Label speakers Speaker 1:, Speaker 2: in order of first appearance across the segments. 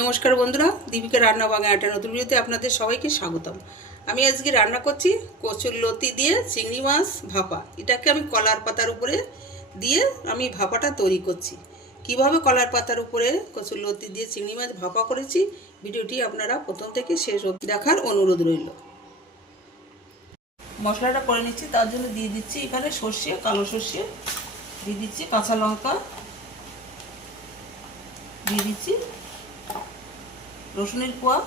Speaker 1: নমস্কার বন্ধুরা, দীপিকা রান্না বাঙায় একটা নতুন ভিডিওতে আপনাদের সবাইকে স্বাগতম। আমি আজকে রান্না করছি কচুর লতি দিয়ে চিংড়ি মাছ ভাপা। এটাকে আমি কলার পাতার উপরে দিয়ে আমি ভাপাটা তৈরি করছি। কীভাবে কলার পাতার উপরে কচুর লতি দিয়ে চিংড়ি মাছ ভাপা করেছি, ভিডিওটি আপনারা প্রথম থেকে শেষ অবধি দেখার অনুরোধ রইল। মশলাটা করে নিচ্ছি, তার জন্য দিয়ে দিচ্ছি এখানে সর্ষে, কালো সর্ষে, দিয়ে দিচ্ছি কাঁচা লঙ্কা, দিয়ে দিচ্ছি রসুনের কোয়া।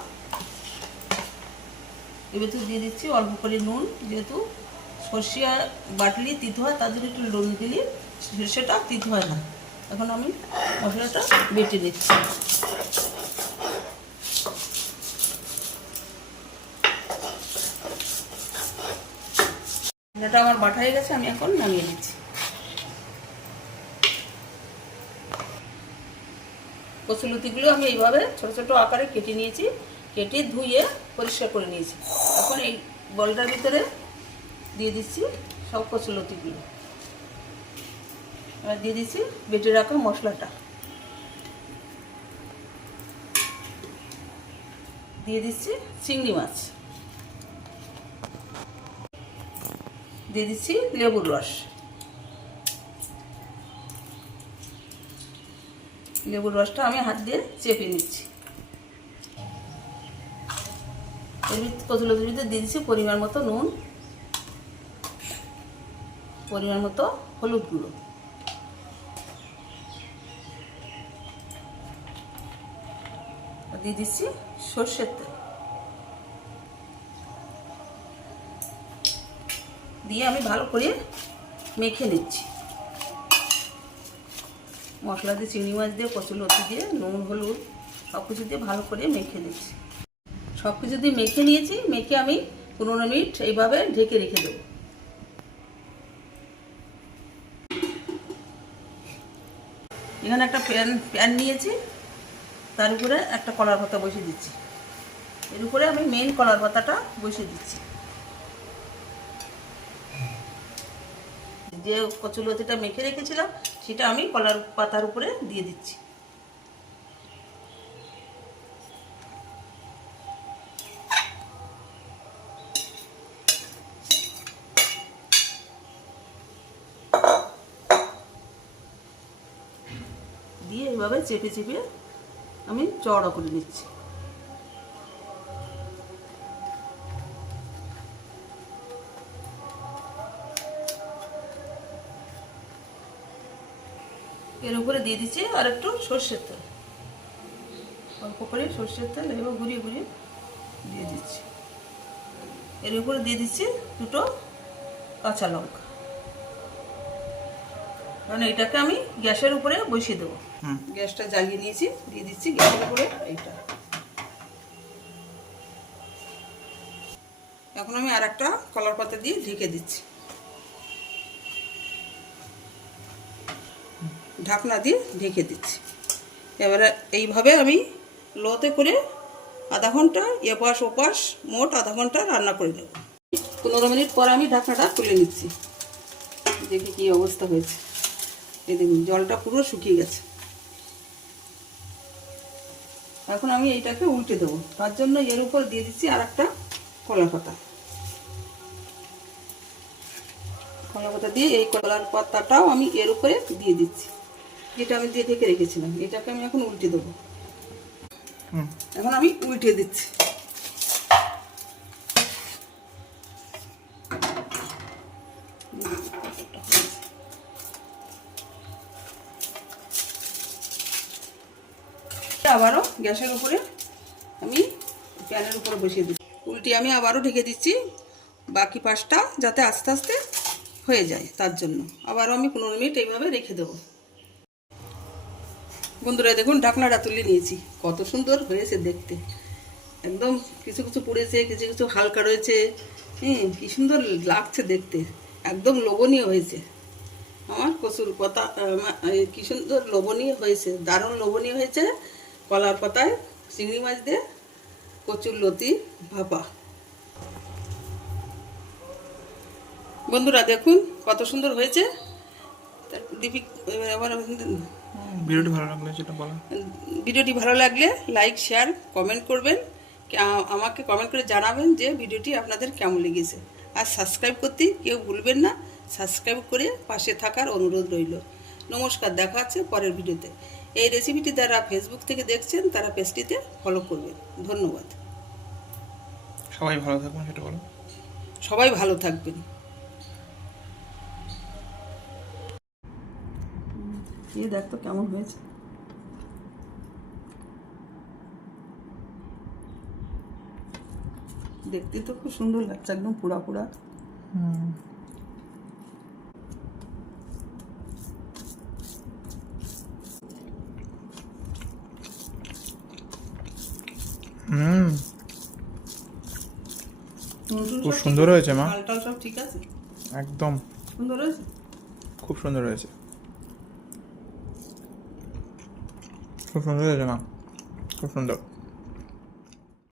Speaker 1: এবার তো দিয়ে দিচ্ছি অল্প করে নুন, যেহেতু সর্ষে আর বাটলি তিতে হয়, তার জন্য একটু নুন দিলে সর্ষেটা তিতে হয় না। এখন আমি মশলাটা বেটে এটা আমার বাটা হয়ে গেছে, আমি এখন নামিয়ে নিচ্ছি। কচুলতিগুলো আমি এইভাবে ছোট ছোট আকারে কেটে নিয়েছি, কেটে ধুয়ে পরিষ্কার করে নিয়েছি। এখন এই বলটার ভিতরে দিয়ে দিচ্ছি সব কচুলতিগুলো এবার দিয়ে দিচ্ছি বেটে রাখা মশলাটা। দিয়ে দিচ্ছি চিংড়ি মাছ। দিয়ে দিচ্ছি লেবুর রস। লেবুর রসটা আমি হাত দিয়ে চেপে নিচ্ছি। কচুলতির ভিতরে দিয়ে দিচ্ছি পরিমাণ মতো নুন, পরিমাণ মতো হলুদ গুঁড়ো। দিয়ে দিচ্ছি সর্ষের তেল। দিয়ে আমি ভালো করে মেখে নিচ্ছি। মশলা দিয়ে, চিংড়ি মাছ দিয়ে কচুলতি দিয়ে, নুন, হলুদ সব কিছু দিয়ে ভালো করে মেখে নিচ্ছি। সব কিছু দিয়ে মেখে নিয়েছি, মেখে আমি পনেরো মিনিট এইভাবে ঢেকে রেখে দেবো। এখানে একটা প্যান প্যান নিয়েছি, তার উপরে একটা কলার পাতা বসিয়ে দিচ্ছি। এর উপরে আমি মেন কলার পাতাটা বসিয়ে দিচ্ছি। যে কচুলতিটা মেখে রেখেছিলাম সেটা আমি কলার পাতার উপরে দিয়ে দিচ্ছি। দিয়ে এভাবে চেপে চেপে আমি চড়া করে নিচ্ছি। এর উপরে দিয়ে দিচ্ছি আর একটু সর্ষের তেল। অল্প করে সর্ষের তেল এবার ঘুরিয়ে ঘুরিয়ে দিয়ে দিচ্ছি। এর উপরে দিয়ে দিচ্ছি দুটো কাঁচা লঙ্কা। কারণ এটাকে আমি গ্যাসের উপরে বসিয়ে দেবো। গ্যাসটা জ্বালিয়ে নিয়েছি দিয়ে দিচ্ছি গ্যাসের উপরে এইটা। এখন আমি আর একটা কলার পাতা দিয়ে ঢেকে দিচ্ছি। ঢাকনা দিয়ে ঢেকে দিচ্ছি। এবারে এইভাবে আমি লোতে করে আধা ঘণ্টা এপাশ ওপাশ মোট আধা ঘণ্টা রান্না করে নেব। পনেরো মিনিট পর আমি ঢাকনাটা তুলে নিচ্ছি। দেখি কী অবস্থা হয়েছে। এই দেখুন, জলটা পুরো শুকিয়ে গেছে। এখন আমি এইটাকে উল্টে দেবো। তার জন্য এর উপর দিয়ে দিচ্ছি আর একটা কলা পাতা। কলা পাতা দিয়ে এই কলার পাতাটাও আমি এর উপরে দিয়ে দিচ্ছি। যেটা আমি দিয়ে ঢেকে রেখেছিলাম। এটাকে আমি এখন উল্টে দেবো। এখন আমি উল্টে দিচ্ছি। আবারও গ্যাসের উপরে আমি প্যানের উপরে বসিয়ে দিচ্ছি। উল্টে আমি আবারও ঢেকে দিচ্ছি। বাকি পাশটা যাতে আস্তে আস্তে হয়ে যায় তার জন্য। আবারও আমি পনেরো মিনিট এইভাবে রেখে দেবো। বন্ধুরা দেখুন, ঢাকনাটা তুলে নিয়েছি। কত সুন্দর হয়েছে দেখতে। একদম কিছু কিছু পুড়েছে, কিছু কিছু হালকা রয়েছে। হ্যাঁ কী সুন্দর লাগছে দেখতে। একদম লোভনীয় হয়েছে। আমার কচুর পাতা কী সুন্দর লোভনীয় হয়েছে। দারুণ লোভনীয় হয়েছে। কলার পাতায় চিংড়ি মাছ দিয়ে কচুর লতি, ভাপা। বন্ধুরা, দেখুন কত সুন্দর হয়েছে। দীপিক, এবার
Speaker 2: ভিডিওটি ভালো লাগলে যেটা বলা
Speaker 1: ভিডিওটি ভালো লাগলে লাইক শেয়ার কমেন্ট করবেন। আমাকে কমেন্ট করে জানাবেন যে ভিডিওটি আপনাদের কেমন লেগেছে। আর সাবস্ক্রাইব করতে কেউ ভুলবেন না। সাবস্ক্রাইব করে পাশে থাকার অনুরোধ রইল। নমস্কার দেখা হচ্ছে পরের ভিডিওতে। এই রেসিপিটি যারা ফেসবুক থেকে দেখছেন তারা পেজটিতে ফলো করবেন। ধন্যবাদ।
Speaker 2: সবাই ভালো থাকবেন সেটা বলো
Speaker 1: সবাই ভালো থাকবেন। এই দেখ তো কেমন হয়েছে। দেখতে তো খুব সুন্দর লাগছে একদম পুরা পুরা
Speaker 2: হুম। খুব সুন্দর হয়েছে মা।
Speaker 1: সব ঠিক আছে?
Speaker 2: একদম।
Speaker 1: সুন্দর হয়েছে?
Speaker 2: খুব সুন্দর হয়েছে। খুব সুন্দর হয়েছে মা খুব সুন্দর